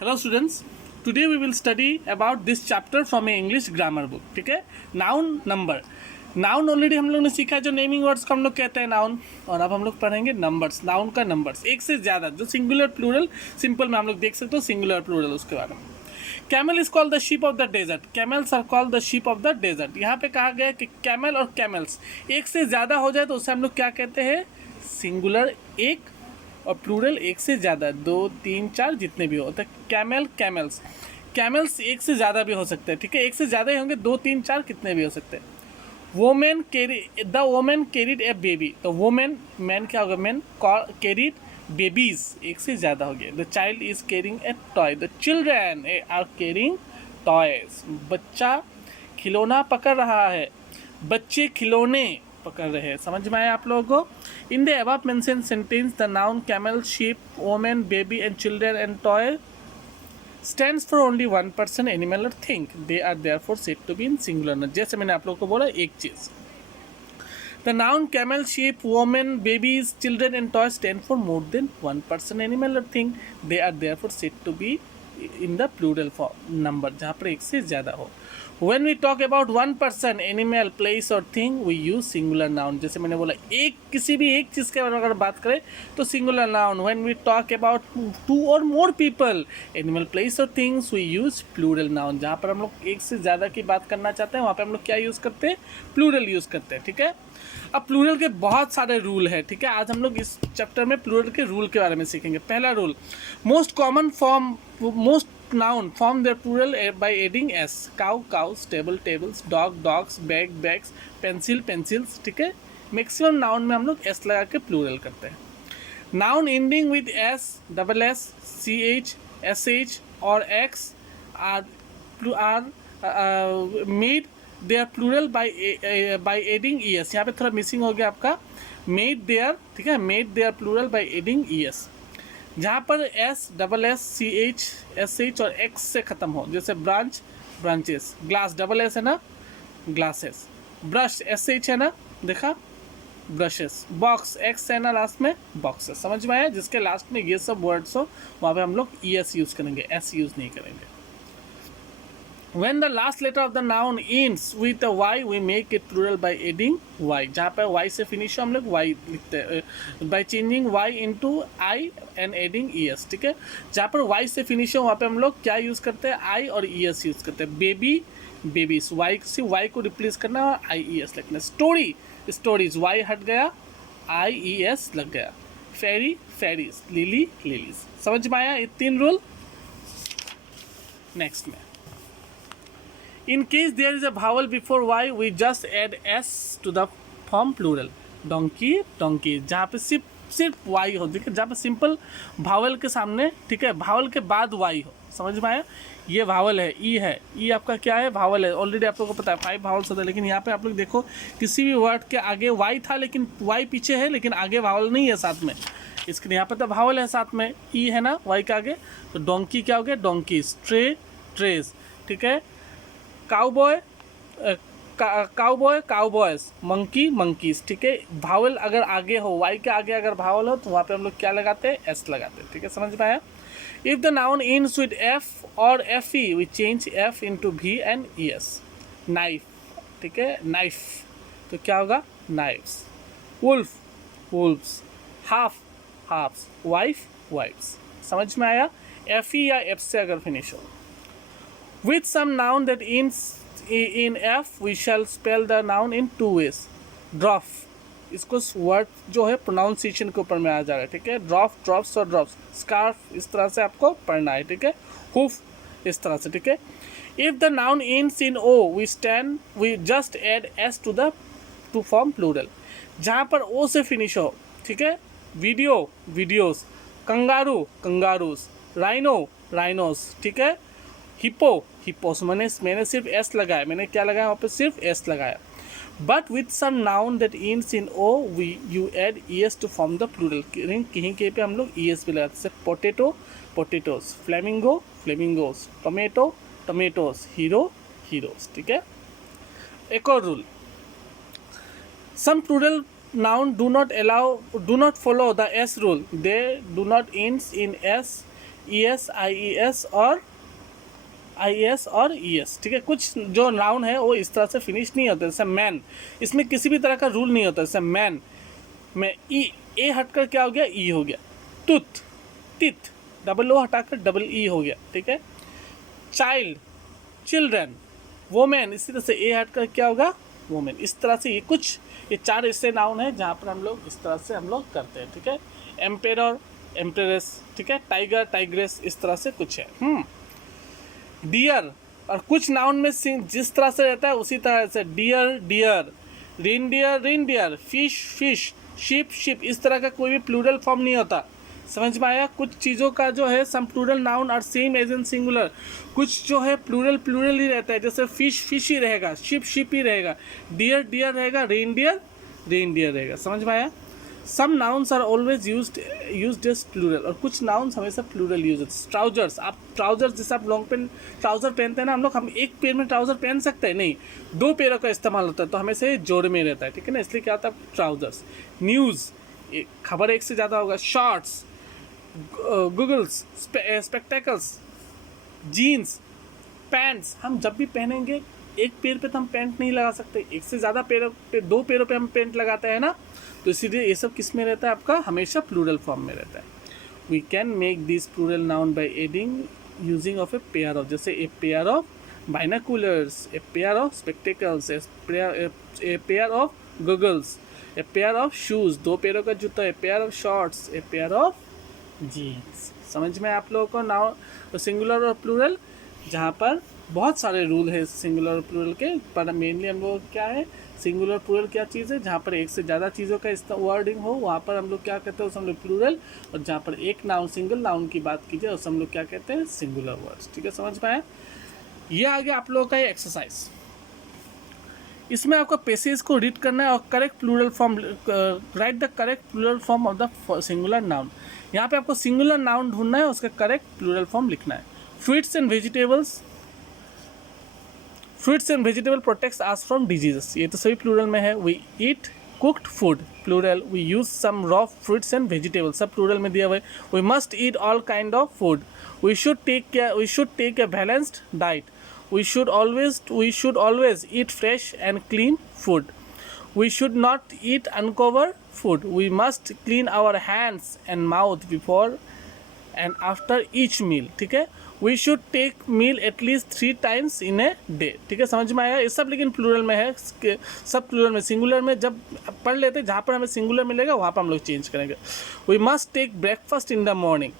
Hello students, today we will study about this chapter from a English grammar book. ठीक है, noun number. Noun already हम लोग ने सीखा है, जो नेमिंग वर्ड्स को हम लोग कहते हैं नाउन, और अब हम लोग पढ़ेंगे नंबर्स. नाउन का नंबर्स एक से ज़्यादा, जो सिंगुलर प्लूरल सिंपल में हम लोग देख सकते हो, सिंगुलर प्लूरल उसके बारे में. Camel is called the sheep of the desert. Camels are called the sheep of the desert. यहाँ पे कहा गया कि कैमल और कैमल्स एक से ज़्यादा हो जाए तो उसे हम लोग क्या कहते हैं? सिंगुलर एक, और प्लूरल एक से ज़्यादा, 2 3 4 जितने भी हो. तो कैमल, कैमल्स. कैमल्स एक से ज़्यादा भी हो सकते हैं, ठीक है, एक से ज़्यादा ही होंगे, 2 3 4 कितने भी हो सकते हैं. Women carry, the women carried A baby. तो वोमेन, मैन क्या होगा? मैन. कैरिड बेबीज एक से ज़्यादा हो गया. The child is carrying a toy. The children are carrying toys. बच्चा खिलौना पकड़ रहा है, बच्चे खिलौने पकड़ रहे हैं. समझ में आया आप लोगों को? In the above mention sentence the noun camel, sheep, women, baby and children and toy stands for only one person, animal or thing. They are therefore said to be in singular. जैसे मैंने आप लोगों को बोला एक चीज़. The noun camel, sheep, woman, babies, children and toys stand for more than one person, animal or thing. They are therefore said to be in the plural form, number, जहाँ पर एक से ज़्यादा हो. When we talk about one person, animal, place or thing, we use singular noun. जैसे मैंने बोला, एक किसी भी एक चीज़ के बारे में अगर बात करें तो singular noun. When we talk about two or more people, animal, place or things, we use plural noun. जहाँ पर हम लोग एक से ज़्यादा की बात करना चाहते हैं वहाँ पे हम लोग क्या यूज़ करते हैं? प्लूरल यूज़ करते हैं. ठीक है, अब प्लूरल के बहुत सारे रूल है. ठीक है, आज हम लोग इस चैप्टर में प्लूरल के रूल के बारे में सीखेंगे. पहला rule, most common form, most noun form their plural by adding s. cow, cows, table, tables, dog, dogs, bag, bags, pencil, pencils. ठीक है, मैक्सिमम नाउन में हम लोग s लगा के प्लूरल करते हैं. Noun ending with s, double s, ch, sh और x are made their plural by adding es. यहाँ पे थोड़ा मिसिंग हो गया आपका, made their. ठीक है, made their plural by adding es. जहाँ पर S, double S, C H, S H और एक्स से ख़त्म हो, जैसे branch, branches. Glass, double S है ना, ग्लासेस. ब्रश, एस एच है ना, देखा, ब्रशेस. बॉक्स, एक्स है ना लास्ट में, बॉक्सेस. समझ में आया? जिसके लास्ट में ये सब वर्ड्स हो वहाँ पे हम लोग ई एस यूज़ करेंगे, एस यूज़ नहीं करेंगे. When the last letter of the noun ends with a y, we make it plural by adding y. जहाँ पर y से फिनिश हो हम लोग y लिखते हैं, by changing y into I and adding es. ठीक है, जहाँ पर y से फिनिश हो वहाँ पे हम लोग क्या यूज़ करते हैं? I और es यूज़ करते हैं. बेबी, बेबीज, y से y को रिप्लेस करना और I es लिखना. स्टोरी, स्टोरीज, y हट गया, I es लग गया. फेरी, फेरीज, लिली, लिलीज. समझ में आया ये 3 रूल? नेक्स्ट में, in case there is a vowel before y, we just add s to the form plural. donkey, donkeys. जहाँ पे सिर्फ y हो, देखिए, जहाँ पे सिंपल भावल के सामने, ठीक है, भावल के बाद y हो. समझ में आया? ये भावल है, ई है, ई आपका क्या है? भावल है. ऑलरेडी आप लोगों को पता है 5 भावल्स होता है, लेकिन यहाँ पे आप लोग देखो किसी भी वर्ड के आगे y था, लेकिन y पीछे है, लेकिन आगे भावल नहीं है साथ में. इसके यहाँ पे तो भावल है साथ में, ई है ना y के आगे. तो डोंकी क्या हो गया? डोंकीज. Tray, trays. ठीक है, cowboy, cowboy, cowboys. Monkey, monkeys. ठीक है, भावल अगर आगे हो, वाई के आगे अगर भावल हो तो वहाँ पे हम लोग क्या लगाते हैं? एस लगाते हैं. ठीक है, समझ में आया? If the noun ends with F और F E, we change F into V and E S. Knife. ठीक है, नाइफ. तो क्या होगा? Knifes. Wolf, wolfs. Half, halfs. Wife, wifes. समझ में आया? एफ ई या एफ से अगर फिनिश हो. With some noun that ends in f, we shall spell the noun in 2 ways. Drop, इसको वर्ड जो है प्रोनाउंसिएशन के ऊपर में आ जा रहा है. ठीक है, ड्रॉप, ड्रॉप्स और ड्रॉप्स. स्कार्फ, इस तरह से आपको पढ़ना है. ठीक है, हुफ, इस तरह से. ठीक है, if the noun ends in o, we just add s to form plural. जहाँ पर o से फिनिश हो. ठीक है, video, videos. Kangaroo, kangaroos. Rhino, rhinos. ठीक है, हिप्पो, हिप्पोस. मैंने सिर्फ एस लगाया. मैंने क्या लगाया वहाँ पे? सिर्फ एस लगाया. But with some noun that ends in O, you add E S to form the plural. कहीं कहीं पे हम लोग ई एस भी लगाते हैं. Potato, potatoes. Flamingo, flamingos. Tomato, tomatoes. Hero, heroes. ठीक है, एक और rule, some plural noun do not follow the s rule. They do not ends in s ES और IES और ES, ठीक है। कुछ जो नाउन है वो इस तरह से फिनिश नहीं होते, जैसे मैन, इसमें किसी भी तरह का रूल नहीं होता। जैसे मैन में ए हटकर क्या हो गया, ई हो गया। टूथ, टिथ, डबल ओ हटाकर डबल ई हो गया, ठीक है। चाइल्ड, चिल्ड्रन, वोमेन, इसी तरह से ए हटकर क्या होगा, वोमेन। इस तरह से ये 4 ऐसे नाउन है जहाँ पर हम लोग इस तरह से हम लोग करते हैं, ठीक है। एम्पेरर, एम्प्रेस, ठीक है। टाइगर, टाइग्रेस, इस तरह से कुछ है। डियर, और कुछ नाउन में जिस तरह से रहता है उसी तरह से, deer, deer, reindeer, reindeer, fish, fish, ship, ship, इस तरह का कोई भी प्लूरल फॉर्म नहीं होता। समझ में आया? कुछ चीज़ों का जो है some plural noun are same as in singular, कुछ जो है प्लूरल प्लूरल ही रहता है। जैसे फिश, फिश ही रहेगा, शिप, शिप ही रहेगा, डियर, डियर रहेगा, रेनडियर, रेनडियर रहेगा। समझ में आया? Some nouns are always used as plural, और कुछ नाउन्स हमेशा प्लूरल यूज होते हैं। ट्राउजर्स, आप ट्राउजर्स जैसे आप लॉन्ग पैंट ट्राउजर पहनते हैं ना, हम एक पैर में ट्राउजर पहन सकते हैं नहीं, 2 पैरों का इस्तेमाल होता है, तो हमेशा ये जोड़ में रहता है, ठीक है ना। इसलिए क्या होता है ट्राउजर्स। न्यूज़, खबर एक से ज़्यादा होगा। Shorts, goggles, spectacles, jeans, pants. हम जब भी पहनेंगे एक पैर पे तो हम पैंट नहीं लगा सकते, एक से ज़्यादा पैरों पे, 2 पैरों पे हम पैंट लगाते हैं ना, तो इसीलिए ये सब किस में रहता है आपका, हमेशा प्लूरल फॉर्म में रहता है। We can make this plural noun by adding using of a pair of, जैसे a pair of binoculars, a pair of spectacles, a pair of goggles, a pair of shoes, 2 पैरों का जूता, a pair of shorts, a pair of jeans. समझ में आप लोगों को noun singular और प्लूरल, जहाँ पर बहुत सारे रूल है सिंगुलर और प्लूरल के, पर मेनली हम लोग क्या है, सिंगुलर प्लूरल क्या चीज़ है, जहाँ पर एक से ज़्यादा चीज़ों का वर्डिंग हो वहाँ पर हम लोग क्या कहते हैं, उसे हम लोग प्लूरल, और जहाँ पर एक नाउन सिंगल नाउन की बात कीजिए उसे हम लोग क्या कहते हैं, सिंगुलर वर्ड्स, ठीक है। समझ में आया? ये आ गया आप लोगों का ये एक्सरसाइज। इसमें आपको पैसेज को रीड करना है और correct plural form, write the correct plural form of the singular noun. यहाँ पे आपको सिंगुलर नाउन ढूंढना है, उसका करेक्ट प्लूरल फॉर्म लिखना है। Fruits and vegetables, fruits and vegetable protects us from diseases, ये तो सभी प्लूरल में है। We eat cooked food, plural. We use some raw fruits and vegetables, सब प्लूरल में दिया हुआ है। We must eat all kind of food. We should take a balanced diet. We should always eat fresh and clean food. We should not eat uncovered food. We must clean our hands and mouth before and after each meal. ठीक है? We should take meal at least 3 times in a day. ठीक है? समझ में आया? ये सब लेकिन प्लूरल में है, सब प्लूरल में। सिंगुलर में जब पढ़ लेते जहाँ पर हमें सिंगुलर मिलेगा वहाँ पर हम लोग चेंज करेंगे। We must take breakfast in the morning.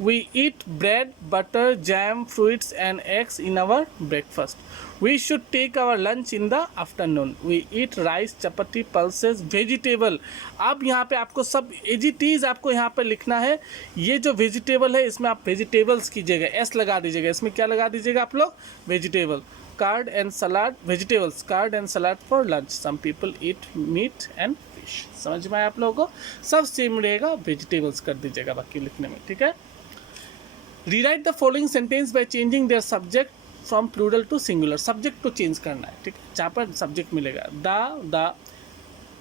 We eat bread, butter, jam, fruits and eggs in our breakfast. We should take our lunch in the afternoon. We eat rice, chapati, pulses, vegetable. अब यहाँ पे आपको सब एजिटीज आपको यहाँ पे लिखना है। ये जो वेजिटेबल है इसमें आप वेजिटेबल्स कीजिएगा, एस लगा दीजिएगा। इसमें क्या लगा दीजिएगा आप लोग, vegetable. Curd and salad, vegetables, curd and salad for lunch. Some people eat meat and fish. समझ में आया आप लोगों को? सब सेम रहेगा, वेजिटेबल्स कर दीजिएगा बाकी लिखने में, ठीक है। Rewrite the following sentence by changing their subject from plural to singular. Subject को चेंज करना है, ठीक है, जहाँ पर सब्जेक्ट मिलेगा। द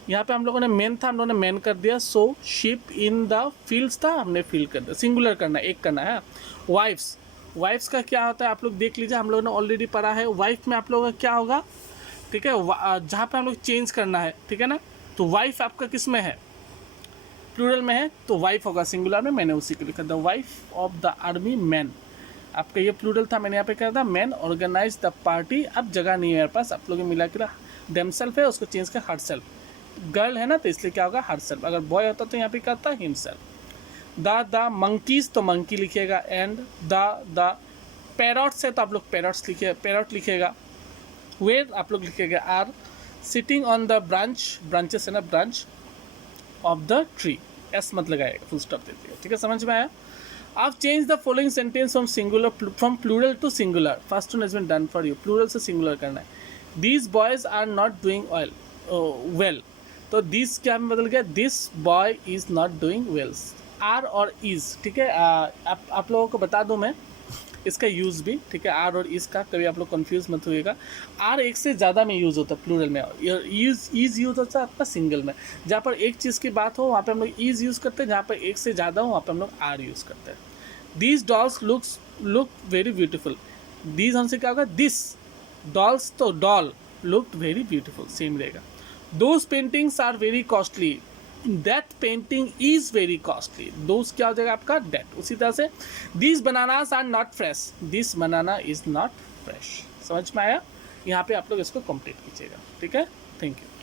यहाँ पे हम लोगों ने मेन था, हम लोगों ने मेन कर दिया। So ship in the fields था, हमने फील कर दिया। सिंगुलर करना है, एक करना है। वाइफ्स, वाइफ्स का क्या होता है आप लोग देख लीजिए, हम लोगों ने ऑलरेडी पढ़ा है। वाइफ में आप लोगों का क्या होगा, ठीक है, जहाँ पे हम लोग चेंज करना है, ठीक है ना। तो वाइफ आपका किस में है, प्लूरल में है, तो वाइफ होगा सिंगुलर में। मैंने उसी को लिखा, the wife of the army man. आपका ये प्लूरल था, मैंने यहाँ पे कहा था मैन ऑर्गेनाइज द पार्टी। अब जगह नहीं है मेरे पास, आप लोग मिला के देमसेल्फ है, उसको चेंज कर हर सेल्फ। गर्ल है ना, तो इसलिए क्या होगा, हर सेल्फ। अगर बॉय होता तो यहाँ पे क्या होता है, हिमसेल्फ। द मंकीज, तो मंकी लिखिएगा। एंड द पैरट्स है, तो आप लोग पैरट्स लिखिए, पैरट लिखिएगा। वेयर आप लोग लिखिएगा are sitting on the branch, branches है ना, branch of the tree. S मत लगाएगा, फुल स्टॉप दे दिएगा, ठीक है। समझ में आया? आप change the following sentence from plural to singular. First one has been done for you. Plural से सिंगुलर करना है। These boys are not doing well, तो दिस क्या में बदल गया, this boy is not doing well. Are और is, ठीक है। आप लोगों को बता दूं मैं इसका यूज़ भी, ठीक है। आर और इस का कभी आप लोग कंफ्यूज मत होइएगा। आर एक से ज़्यादा में यूज़ होता है प्लूरल में, ईज यूज़ होता है आपका सिंगल में। जहाँ पर एक चीज़ की बात हो वहाँ पे हम लोग ईज यूज़ करते हैं, जहाँ पर एक से ज़्यादा हो वहाँ पे हम लोग आर यूज़ करते हैं। These dolls look very beautiful, these हमसे क्या होगा, दिस डॉल्स, तो doll looked very beautiful, same रहेगा. Those paintings are very costly, that painting is very costly, those क्या हो जाएगा आपका दैट. उसी तरह से these bananas are not fresh, this banana is not fresh. समझ में आया? यहाँ पे आप लोग इसको कंप्लीट कीजिएगा. ठीक है, थैंक यू.